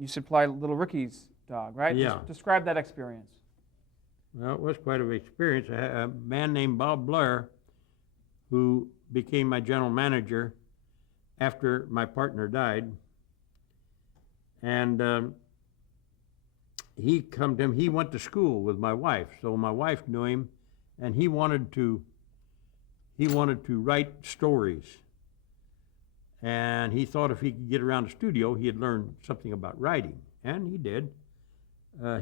You supplied Little Ricky's dog, right? Yeah. Describe that experience. Well, it was quite an experience. A man named Bob Blair, who became my general manager after my partner died, and he come to him. He went to school with my wife, so my wife knew him, and he wanted to write stories. And he thought if he could get around the studio, he'd learn something about writing, and he did.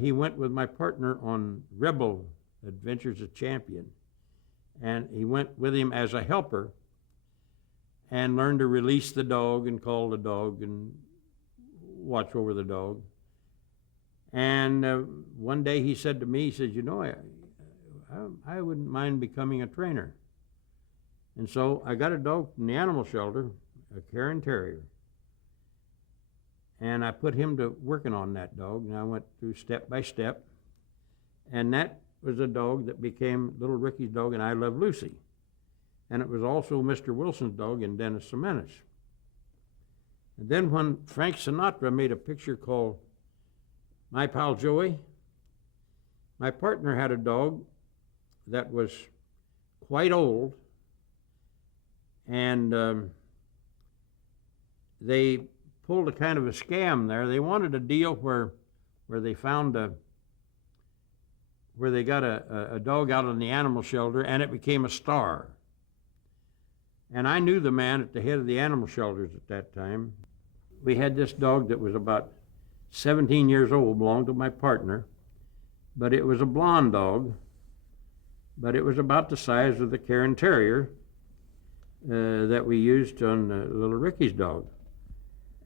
He went with my partner on Rebel Adventures of Champion, and he went with him as a helper and learned to release the dog and call the dog and watch over the dog. And one day he said to me, he says, you know, I wouldn't mind becoming a trainer. And so I got a dog from the animal shelter, a Cairn Terrier. And I put him to working on that dog, and I went through step by step. And that was a dog that became Little Ricky's dog in I Love Lucy. And it was also Mr. Wilson's dog in Dennis the Menace. And then when Frank Sinatra made a picture called My Pal Joey, my partner had a dog that was quite old, and they pulled a kind of a scam there. They wanted a deal where they found where they got a dog out in the animal shelter and it became a star. And I knew the man at the head of the animal shelters at that time. We had this dog that was about 17 years old, belonged to my partner, but it was a blonde dog, but it was about the size of the Cairn Terrier that we used on Little Ricky's dog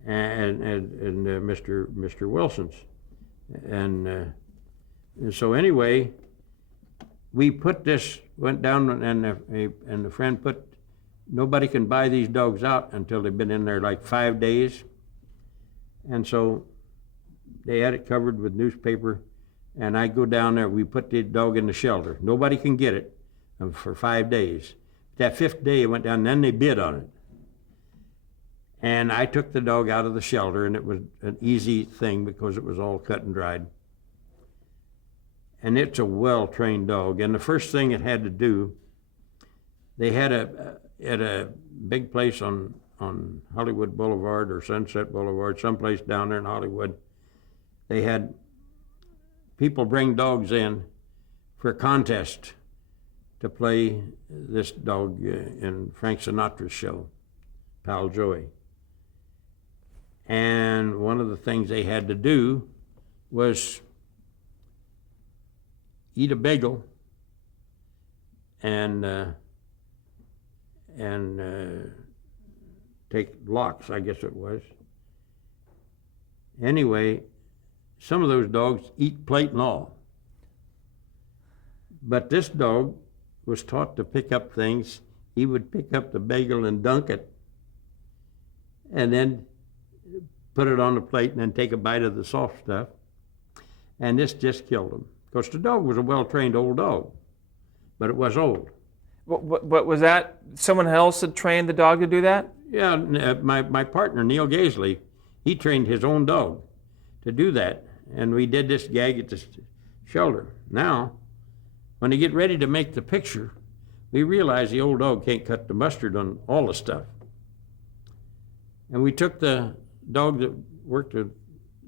and Mr. Wilson's. And so anyway, we put this, went down and the friend put, nobody can buy these dogs out until they've been in there like 5 days. And so they had it covered with newspaper, and I go down there, we put the dog in the shelter. Nobody can get it for 5 days. That 5th day it went down, and then they bid on it. And I took the dog out of the shelter, and it was an easy thing because it was all cut and dried. And it's a well-trained dog. And the first thing it had to do, they had at a big place on Hollywood Boulevard or Sunset Boulevard, someplace down there in Hollywood, they had people bring dogs in for a contest to play this dog in Frank Sinatra's show, Pal Joey. And one of the things they had to do was eat a bagel and take lox, I guess it was. Anyway, some of those dogs eat plate and all. But this dog was taught to pick up things. He would pick up the bagel and dunk it, and then put it on the plate and then take a bite of the soft stuff. And this just killed him. Because the dog was a well-trained old dog, but it was old. But was that someone else that trained the dog to do that? Yeah, my partner, Neil Gaisley, he trained his own dog to do that. And we did this gag at the shelter. Now, when they get ready to make the picture, we realize the old dog can't cut the mustard on all the stuff. And we took the dog that worked with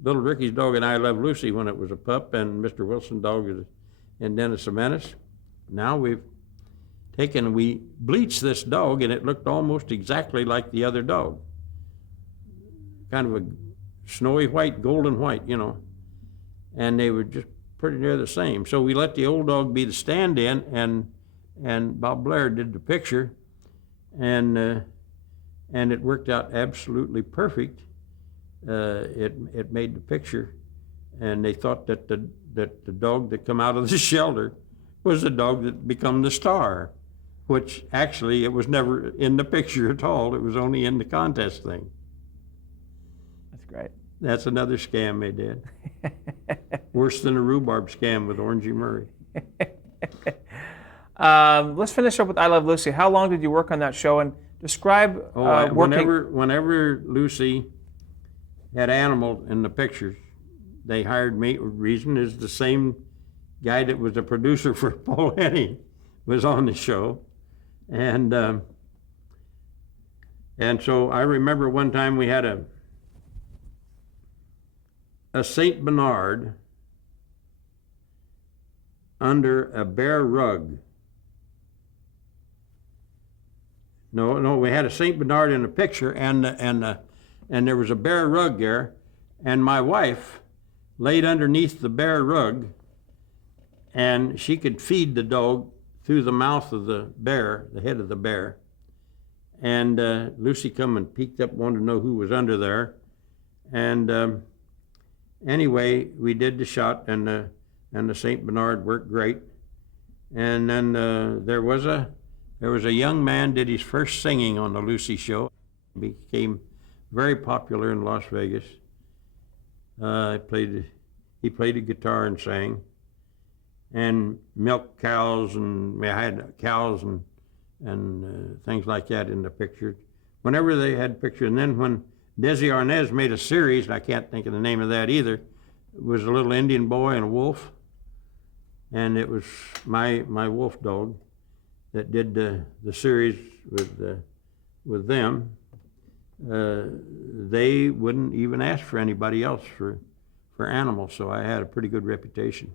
Little Ricky's dog and I Love Lucy when it was a pup, and Mr. Wilson's dog and Dennis the Menace. Now we bleached this dog, and it looked almost exactly like the other dog. Kind of a snowy white, golden white, you know. And they were just pretty near the same. So we let the old dog be the stand-in, and Bob Blair did the picture, and it worked out absolutely perfect. It made the picture, and they thought that the dog that come out of the shelter was the dog that become the star, which actually it was never in the picture at all. It was only in the contest thing. That's great. That's another scam they did. Worse than a rhubarb scam with Orangey Murray. Let's finish up with I Love Lucy. How long did you work on that show, and describe working? Whenever Lucy had animal in the pictures. They hired me, reason is the same guy that was the producer for Paul Henning was on the show. And so I remember one time we had a Saint Bernard under a bear rug. No, we had a Saint Bernard in the picture, and there was a bear rug there, and my wife laid underneath the bear rug, and she could feed the dog through the mouth of the bear, the head of the bear. And Lucy come and peeked up, wanted to know who was under there. And anyway, we did the shot, and the Saint Bernard worked great. And then there was a young man did his first singing on the Lucy show. Became very popular in Las Vegas. He played the guitar and sang, and milked cows, and we had cows and things like that in the picture. Whenever they had pictures, and then when Desi Arnaz made a series, I can't think of the name of that either, it was a little Indian boy and a wolf, and it was my wolf dog that did the series with them. They wouldn't even ask for anybody else for animals, so I had a pretty good reputation.